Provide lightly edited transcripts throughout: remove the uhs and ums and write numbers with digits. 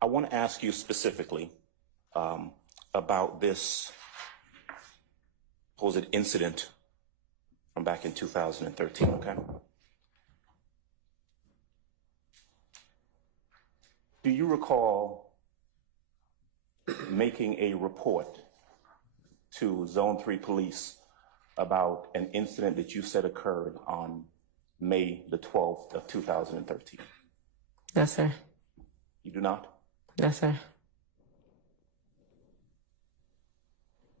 I want to ask you specifically about this supposed incident from back in 2013, okay? Do you recall making a report to Zone 3 Police about an incident that you said occurred on May the 12th of 2013? Yes, sir. You do not? Yes, sir.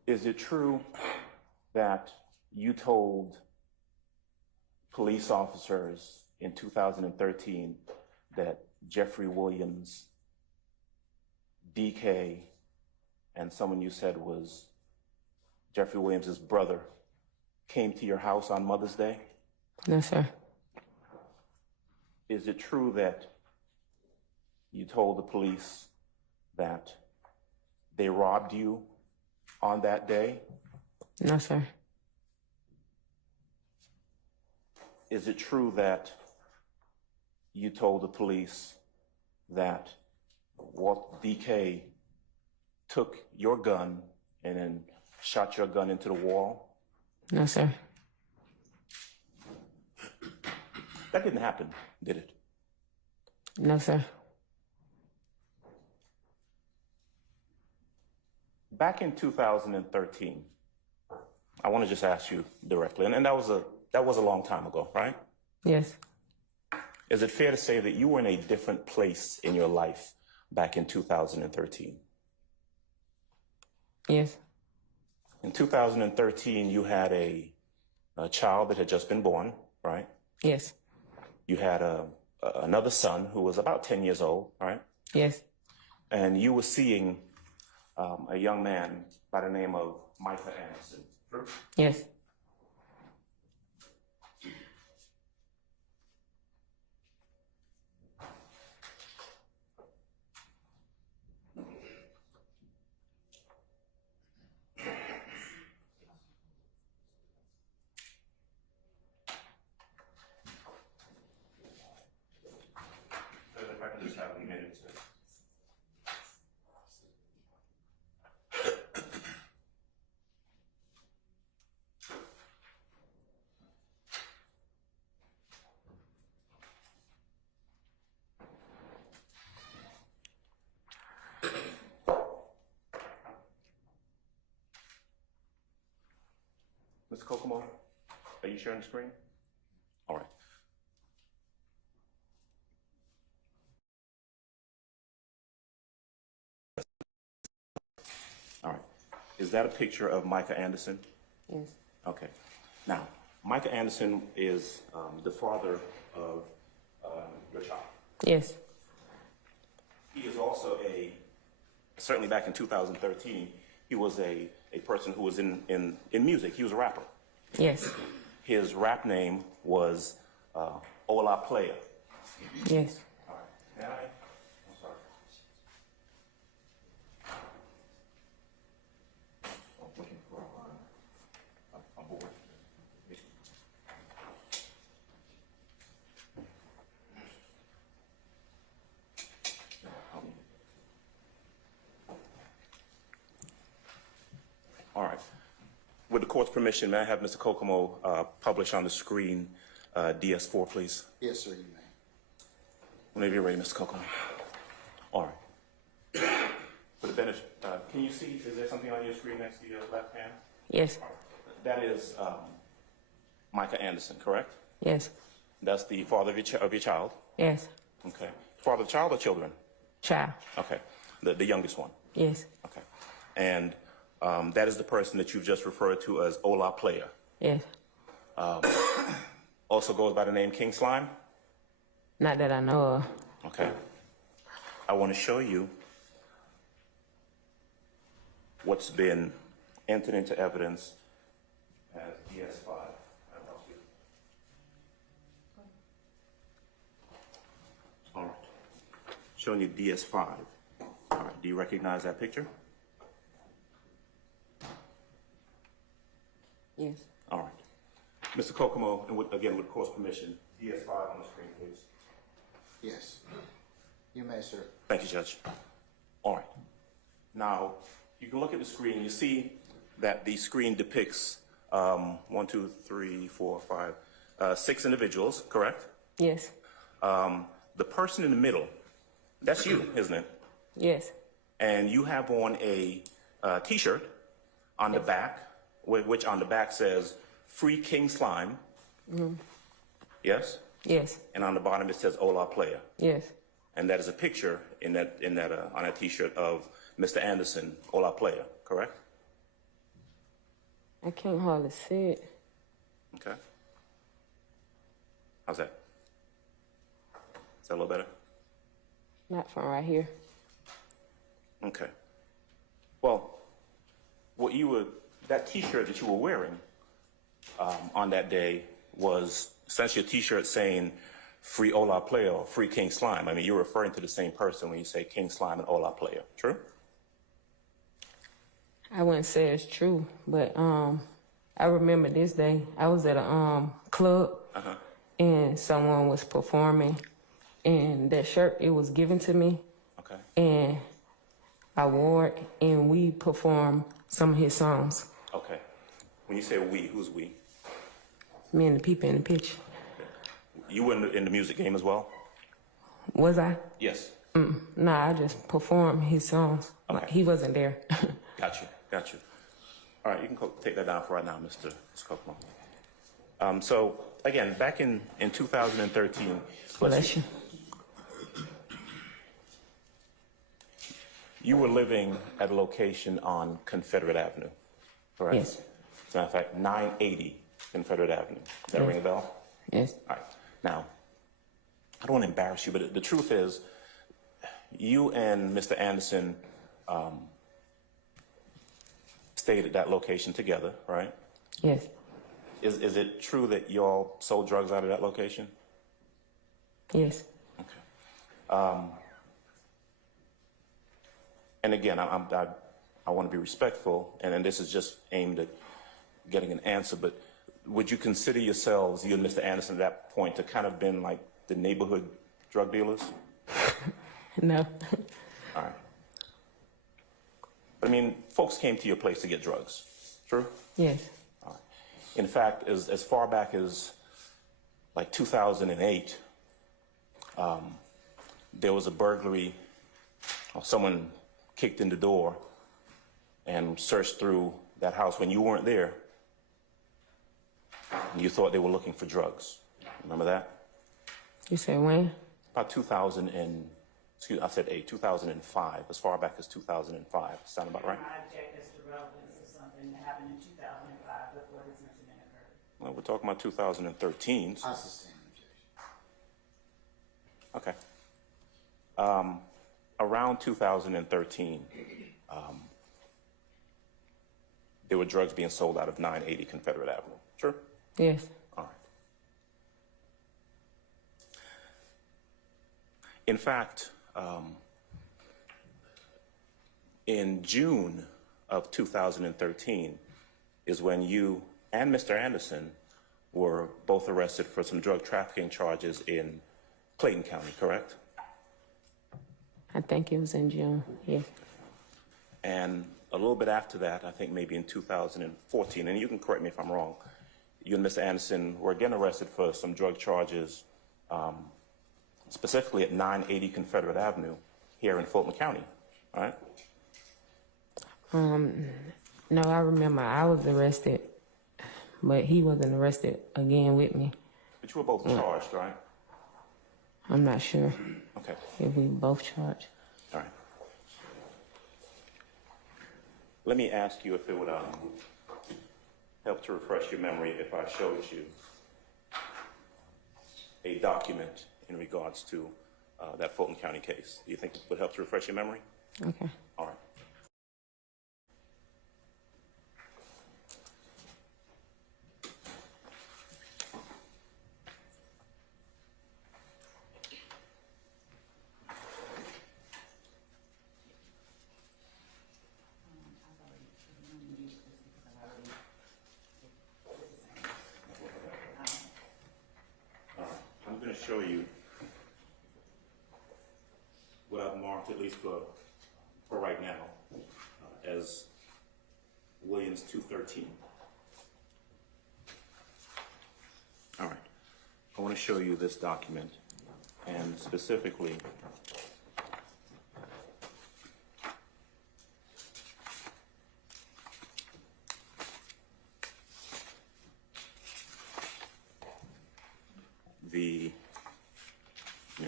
Is it true that you told police officers in 2013 that Jeffrey Williams, DK, and someone you said was Jeffrey Williams' brother came to your house on Mother's Day? No, sir. Is it true that you told the police that they robbed you on that day? No, sir. Is it true that you told the police that DK took your gun and then shot your gun into the wall? No, sir. That didn't happen, did it? No, sir. Back in 2013, I want to just ask you directly, and that was a long time ago, right? Yes. Is it fair to say that you were in a different place in your life back in 2013? Yes. In 2013, you had a child that had just been born, right? Yes. You had another son who was about 10 years old, right? Yes. And you were seeing a young man by the name of Micah Anderson. True? Yes. If I can just have a minute to... Mr. Kokomo, are you sharing the screen? All right. All right. Is that a picture of Micah Anderson? Yes. Okay. Now, Micah Anderson is the father of your child. Yes. He is also certainly back in 2013, he was a person who was in music. He was a rapper. Yes. His rap name was Ola Playa. Yes. All right. I'm sorry. I'm looking for a board. All right. With the court's permission, may I have Mr. Kokomo publish on the screen DS4, please? Yes, sir, you may. Whenever you're ready, Mr. Kokomo. All right. For the Bennett, can you see, is there something on your screen next to your left hand? Yes. That is Micah Anderson, correct? Yes. That's the father of your child? Yes. Okay. Father of child or children? Child. Okay. The youngest one? Yes. Okay. And that is the person that you've just referred to as Ola Playa? Yes. Also goes by the name King Slime? Not that I know of. Okay. I want to show you what's been entered into evidence as DS5. All right. Showing you DS5. All right. Do you recognize that picture? Yes. All right. Mr. Kokomo, and again, with court's permission, DS5 on the screen, please. Yes. You may, sir. Thank you, Judge. Now, you can look at the screen. You see that the screen depicts 6 individuals, correct? Yes. The person in the middle, that's you, isn't it? Yes. And you have on a T-shirt on the back, which on the back says "Free King Slime." Mm-hmm. Yes. Yes. And on the bottom it says "Ola Playa." Yes. And that is a picture on that T-shirt of Mr. Anderson, Ola Playa, correct? I can't hardly see it. Okay. How's that? Is that a little better? Not from right here. Okay. Well, that T-shirt that you were wearing on that day was essentially a T-shirt saying "Free Ola Playa" or "Free King Slime." I mean, you're referring to the same person when you say King Slime and Ola Playa. True? I wouldn't say it's true, but I remember this day. I was at a club, and someone was performing, and that shirt, it was given to me. Okay. And I wore it, and we performed some of his songs. Okay. When you say we, who's we? Me and the people in the picture. You were in the music game as well? Was I? Yes. Nah, I just performed his songs. Okay. He wasn't there. Got you. All right, you can take that down for right now, Mr. Kokomo. So, again, back in 2013, Bless you. you were living at a location on Confederate Avenue, correct? Yes. As a matter of fact, 980 Confederate Avenue. Does that ring a bell? Yes. All right. Now, I don't want to embarrass you, but the truth is, you and Mr. Anderson stayed at that location together, right? Yes. Is it true that you all sold drugs out of that location? Yes. Okay. And again, I want to be respectful, and this is just aimed at getting an answer, but would you consider yourselves, you and Mr. Anderson at that point, to kind of been like the neighborhood drug dealers? No. All right. But I mean, folks came to your place to get drugs, true? Yes. All right. In fact, as far back as like 2008, there was a burglary. Someone kicked in the door and searched through that house when you weren't there. You thought they were looking for drugs. Remember that? You said when? About 2005, as far back as 2005. Sound about right? I object as to relevance of something that happened in 2005 before this incident occurred. Well, we're talking about 2013. I sustain objection. Okay. Around 2013, there were drugs being sold out of 980 Confederate Avenue. Sure? Yes. All right. In fact, in June of 2013 is when you and Mr. Anderson were both arrested for some drug trafficking charges in Clayton County, correct? I think it was in June. Yes. And a little bit after that, I think maybe in 2014, and you can correct me if I'm wrong, you and Mr. Anderson were again arrested for some drug charges, specifically at 980 Confederate Avenue here in Fulton County, all right? No, I remember I was arrested, but he wasn't arrested again with me. But you were both charged, right? I'm not sure Okay, if we both charged. all right. Let me ask you if it would help to refresh your memory if I showed you a document in regards to that Fulton County case. Do you think it would help to refresh your memory? Okay. All right. I'm going to show you what I've marked, at least for for right now as Williams 213. All right. I want to show you this document, and specifically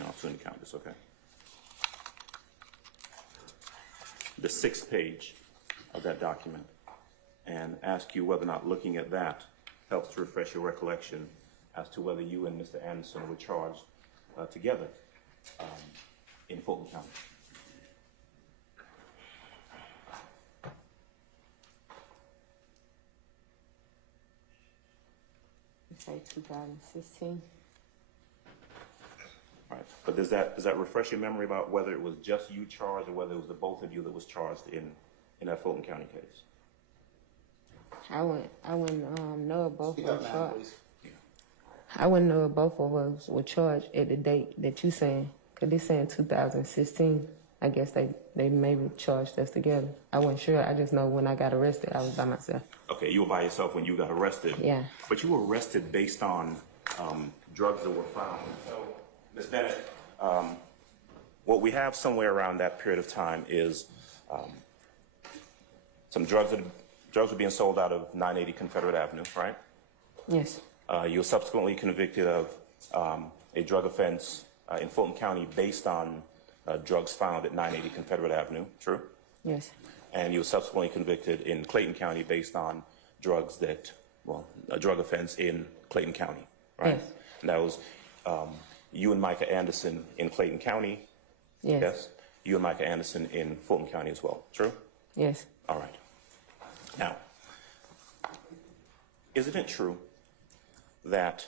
I'll soon count this, okay? The 6th page of that document, and ask you whether or not looking at that helps to refresh your recollection as to whether you and Mr. Anderson were charged together in Fulton County. Say 2016. All right, but does that refresh your memory about whether it was just you charged or whether it was the both of you that was charged in that Fulton County case? I wouldn't know if both Speak were up, ma'am, charged. please. I wouldn't know if both of us were charged at the date that you saying, because they're saying 2016. I guess they maybe charged us together. I wasn't sure. I just know when I got arrested, I was by myself. Okay, you were by yourself when you got arrested. Yeah. But you were arrested based on drugs that were found. So, Ms. Bennett, what we have somewhere around that period of time is some drugs were being sold out of 980 Confederate Avenue, right? Yes. You were subsequently convicted of a drug offense in Fulton County based on drugs found at 980 Confederate Avenue, true? Yes. And you were subsequently convicted in Clayton County based on drugs a drug offense in Clayton County, right? Yes. And that was you and Micah Anderson in Clayton County. Yes. You and Micah Anderson in Fulton County as well, true? Yes. All right. Now, isn't it true that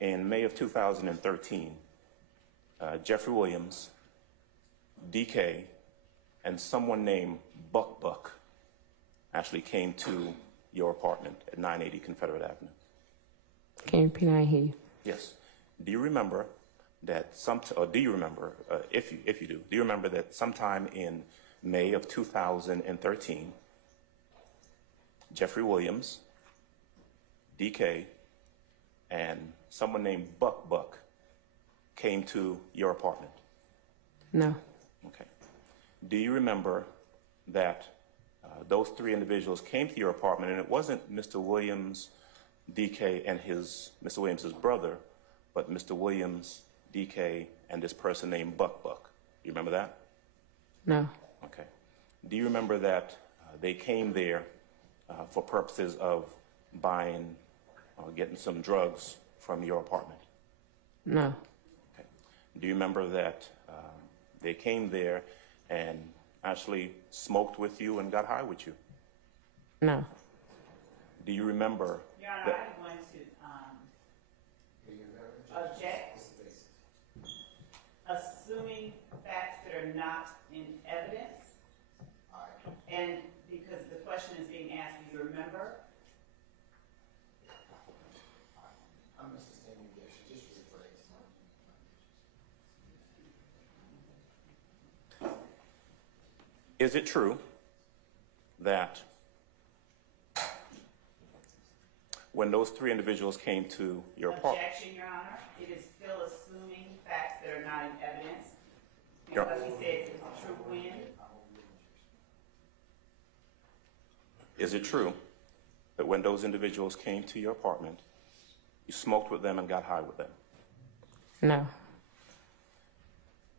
in May of 2013, Jeffrey Williams, DK, and someone named BuckBuck actually came to your apartment at 980 Confederate Avenue? Can you repeat? I hear you. Yes. Do you remember that if you do you remember that sometime in May of 2013, Jeffrey Williams, DK, and someone named BuckBuck came to your apartment? No. Okay. Do you remember that those three individuals came to your apartment, and it wasn't Mr. Williams, DK, and Mr. Williams' brother, but Mr. Williams, DK, and this person named BuckBuck? You remember that? No. Okay. Do you remember that they came there for purposes of buying or getting some drugs from your apartment? No. Okay. Do you remember that they came there and actually smoked with you and got high with you? No. Do you remember Your Honor, that? I'm going to object, assuming facts that are not in evidence, and because the question is being asked, do you remember? I'm sustaining the objection, just rephrase. Is it true that when those three individuals came to your apartment? Objection, Your Honor. It is still assuming facts that are not in evidence, Your- because he said it was a true win. Is it true that when those individuals came to your apartment, you smoked with them and got high with them? No.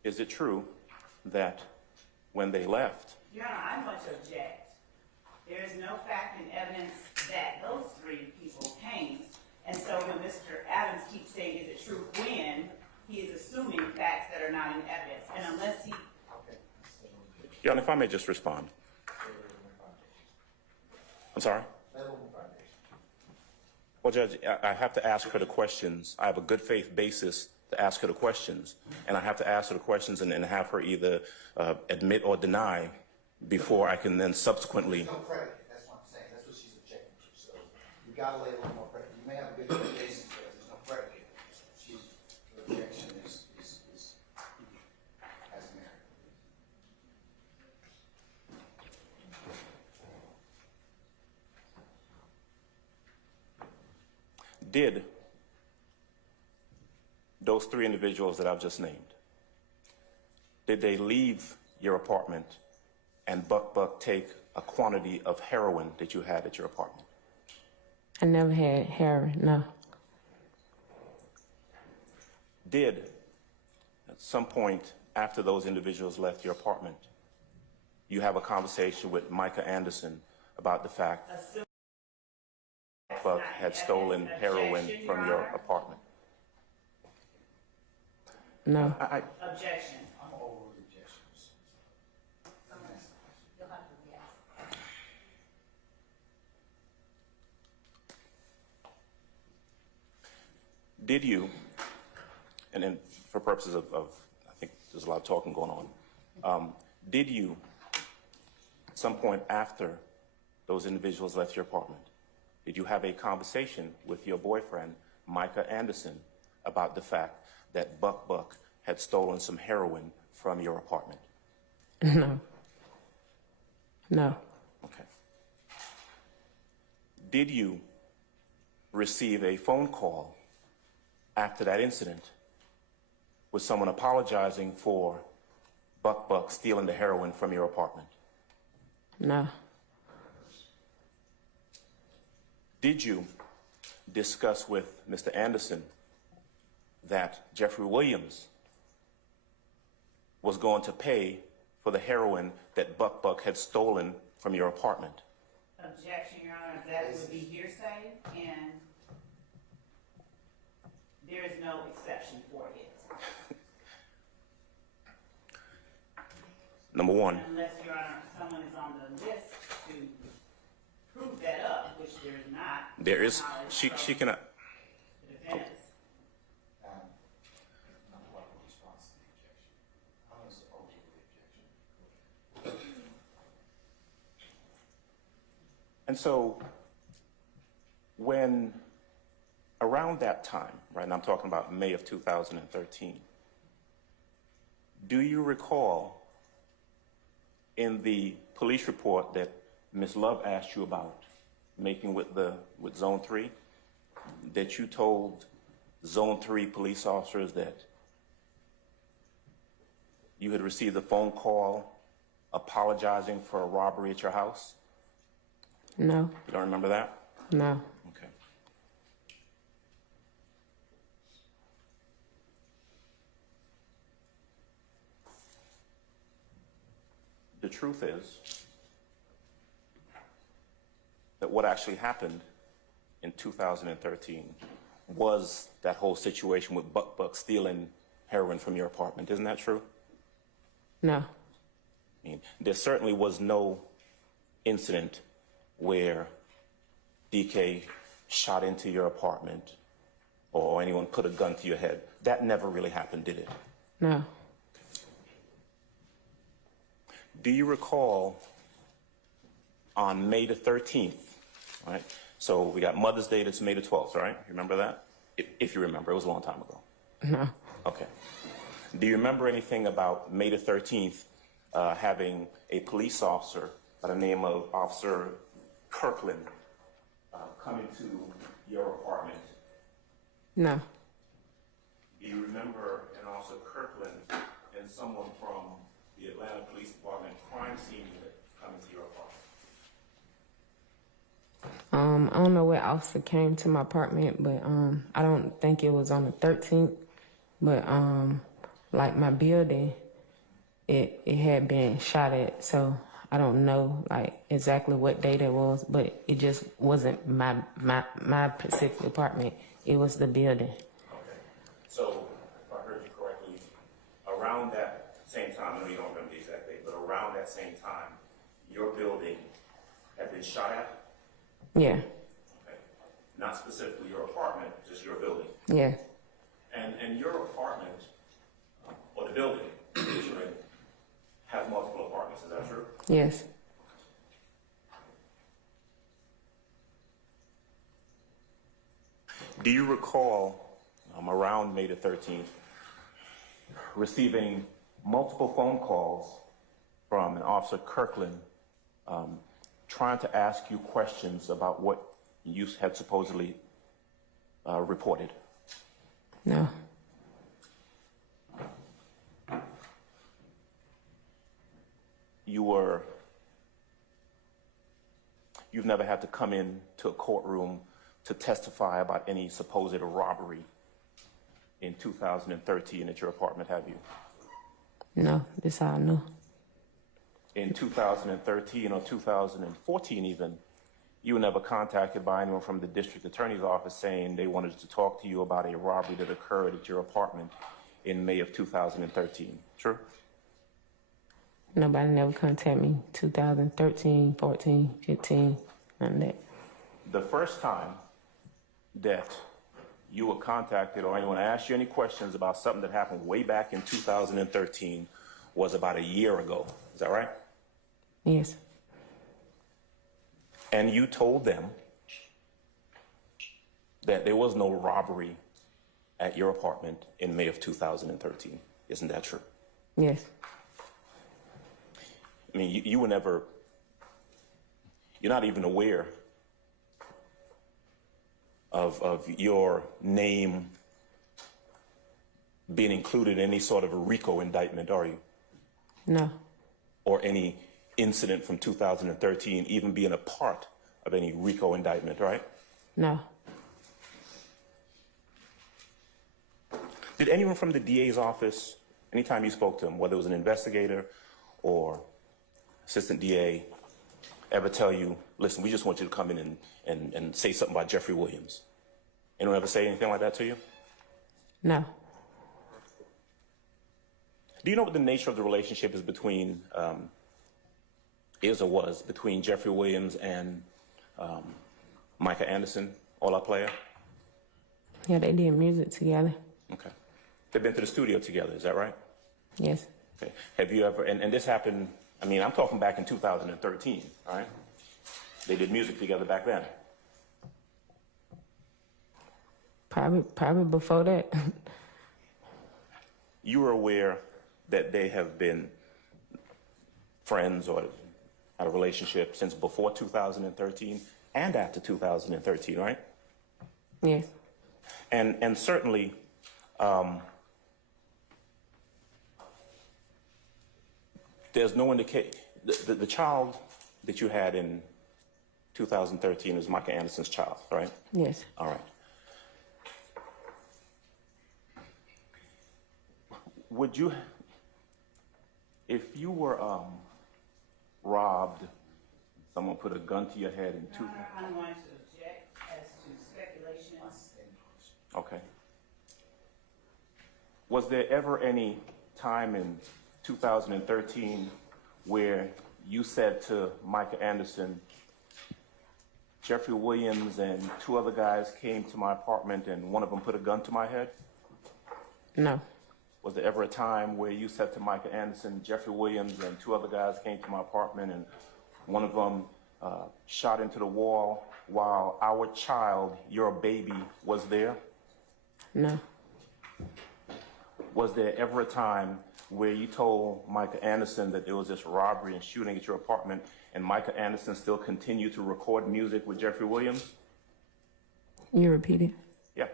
Is it true that when they left, Your Honor, I'm going to object. There is no fact in evidence that those three people came. And so when Mr. Adams keeps saying, is it true when, he is assuming facts that are not in evidence. And unless he, Your Honor, if I may just respond. I'm sorry? Well, Judge, I have to ask her the questions. I have a good faith basis to ask her the questions. And I have to ask her the questions and have her either admit or deny before I can then subsequently. There's no predicate, that's what I'm saying, that's what she's objecting to, so you gotta lay a little more predicate. You may have a good faith basis, but there's no predicate. Her objection is as merit. Did those three individuals that I've just named, did they leave your apartment and BuckBuck take a quantity of heroin that you had at your apartment? I never had heroin, no. Did, at some point after those individuals left your apartment, you have a conversation with Micah Anderson about the fact BuckBuck had stolen heroin from your apartment? No. Objection. I'm over the objections. Did you, and then for purposes of I think there's a lot of talking going on, did you, at some point after those individuals left your apartment, did you have a conversation with your boyfriend, Micah Anderson, about the fact that BuckBuck had stolen some heroin from your apartment? No. No. Okay. Did you receive a phone call after that incident with someone apologizing for BuckBuck stealing the heroin from your apartment? No. Did you discuss with Mr. Anderson that Jeffrey Williams was going to pay for the heroin that BuckBuck had stolen from your apartment? Objection, Your Honor. That would be hearsay, and there is no exception for it. Number one. Unless, Your Honor, someone is on the list to prove that up, which there is not. There is, she cannot. The defense. Not what response to the objection. I was over the objection. And so when around that time, right, and I'm talking about May of 2013, do you recall in the police report that Ms. Love asked you about making with Zone 3, that you told Zone 3 police officers that you had received a phone call apologizing for a robbery at your house? No. You don't remember that? No. Okay. The truth is that what actually happened in 2013 was that whole situation with BuckBuck stealing heroin from your apartment. Isn't that true? No. I mean, there certainly was no incident where DK shot into your apartment or anyone put a gun to your head. That never really happened, did it? No. Do you recall on May the 13th, right? So we got Mother's Day, that's May the 12th, right? You remember that? If you remember, it was a long time ago. No. Okay. Do you remember anything about May the 13th having a police officer by the name of Officer Kirkland come into your apartment? No. Do you remember an Officer Kirkland and someone from the Atlanta Police Department crime scene unit coming to your apartment? I don't know what officer came to my apartment, but I don't think it was on the 13th. But like my building, it had been shot at, so I don't know like exactly what day that was, but it just wasn't my specific apartment. It was the building. Okay. So if I heard you correctly, around that same time, I know you don't remember the exact date, but around that same time, your building had been shot at? Yeah. Okay. Not specifically your apartment, just your building. Yeah. And your apartment, or the building that you're in, has multiple apartments, is that true? Yes. Do you recall, around May the 13th, receiving multiple phone calls from an Officer Kirkland trying to ask you questions about what you had supposedly reported? No. You've never had to come in to a courtroom to testify about any supposed robbery in 2013 at your apartment, have you? No, this all new. In 2013 or 2014 even, you were never contacted by anyone from the district attorney's office saying they wanted to talk to you about a robbery that occurred at your apartment in May of 2013, true? Nobody never contacted me. 2013, 14, 15, none of that. The first time that you were contacted or anyone asked you any questions about something that happened way back in 2013 was about a year ago. Is that right? Yes. And you told them that there was no robbery at your apartment in May of 2013. Isn't that true? Yes. I mean, you were never, you're not even aware of your name being included in any sort of a RICO indictment, are you? No. Or any incident from 2013 even being a part of any RICO indictment, right? No. Did anyone from the DA's office, anytime you spoke to him, whether it was an investigator or assistant DA, ever tell you, listen, we just want you to come in and say something about Jeffrey Williams? Anyone ever say anything like that to you? No. Do you know what the nature of the relationship is between, is or was, between Jeffrey Williams and Micah Anderson, Ola Playa? Yeah, they did music together. Okay. They've been to the studio together, is that right? Yes. Okay. Have you ever, and this happened, I mean, I'm talking back in 2013, all right? They did music together back then. Probably before that. You were aware that they have been friends or had a relationship since before 2013 and after 2013, right? Yes. And certainly, there's no indication, the child that you had in 2013 is Micah Anderson's child, right? Yes. All right. Would you, if you were robbed, someone put a gun to your head in two... I'm going to object as to speculations. Okay. Was there ever any time in 2013 where you said to Micah Anderson, Jeffrey Williams and two other guys came to my apartment and one of them put a gun to my head? No. Was there ever a time where you said to Micah Anderson, Jeffrey Williams and two other guys came to my apartment and one of them shot into the wall while our child, your baby, was there? No. Was there ever a time where you told Micah Anderson that there was this robbery and shooting at your apartment and Micah Anderson still continued to record music with Jeffrey Williams? You repeat it? Yeah.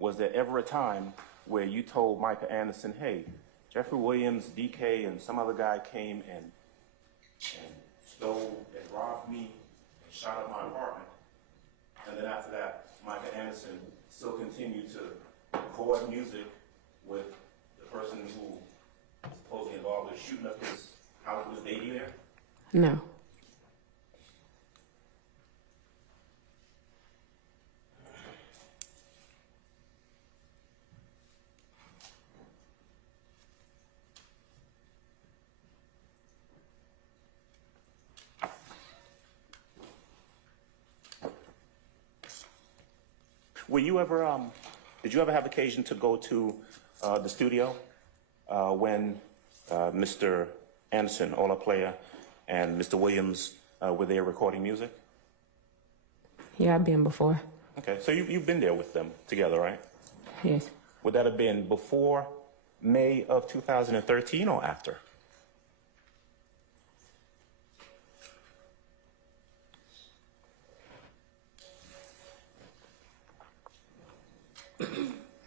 Was there ever a time where you told Micah Anderson, hey, Jeffrey Williams, DK, and some other guy came and stole and robbed me and shot up my apartment? And then after that, Micah Anderson still continued to record music with the person who was supposedly involved with shooting up his house with his baby there? No. Were you ever, did you ever have occasion to go to the studio when Mr. Anderson, Ola Playa, and Mr. Williams were there recording music? Yeah, I've been before. Okay, so you've been there with them together, right? Yes. Would that have been before May of 2013 or after?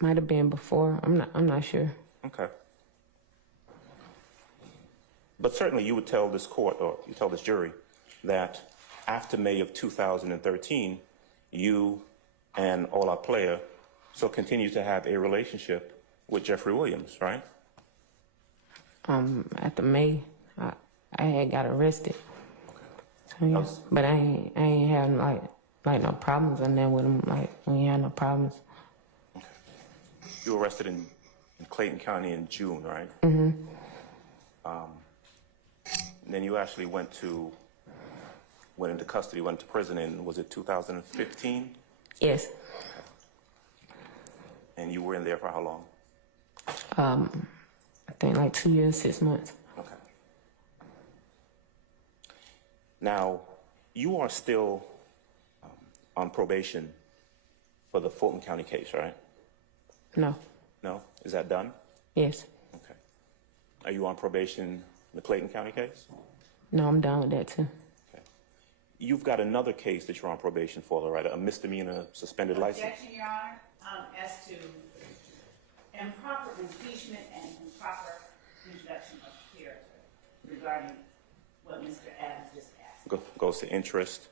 Might have been before. I'm not sure. Okay. But certainly you would tell this court, or you tell this jury, that after May of 2013, you and Ola Playa so continue to have a relationship with Jeffrey Williams, right? After May, I had got arrested. So, yeah. But I ain't having like no problems in there with him. Like, we ain't had no problems. Okay. You were arrested in Clayton County in June, right? Then you actually went into custody, went to prison in, was it 2015? Yes. And you were in there for how long? I think like 2 years, 6 months. Okay. Now, you are still on probation for the Fulton County case, right? No. No? Is that done? Yes. Okay. Are you on probation in the Clayton County case? No, I'm done with that too. Okay. You've got another case that you're on probation for, right? A misdemeanor suspended license? Objection, Your Honor, as to improper impeachment and improper introduction of character regarding what Mr. Adams just asked. Goes to interest.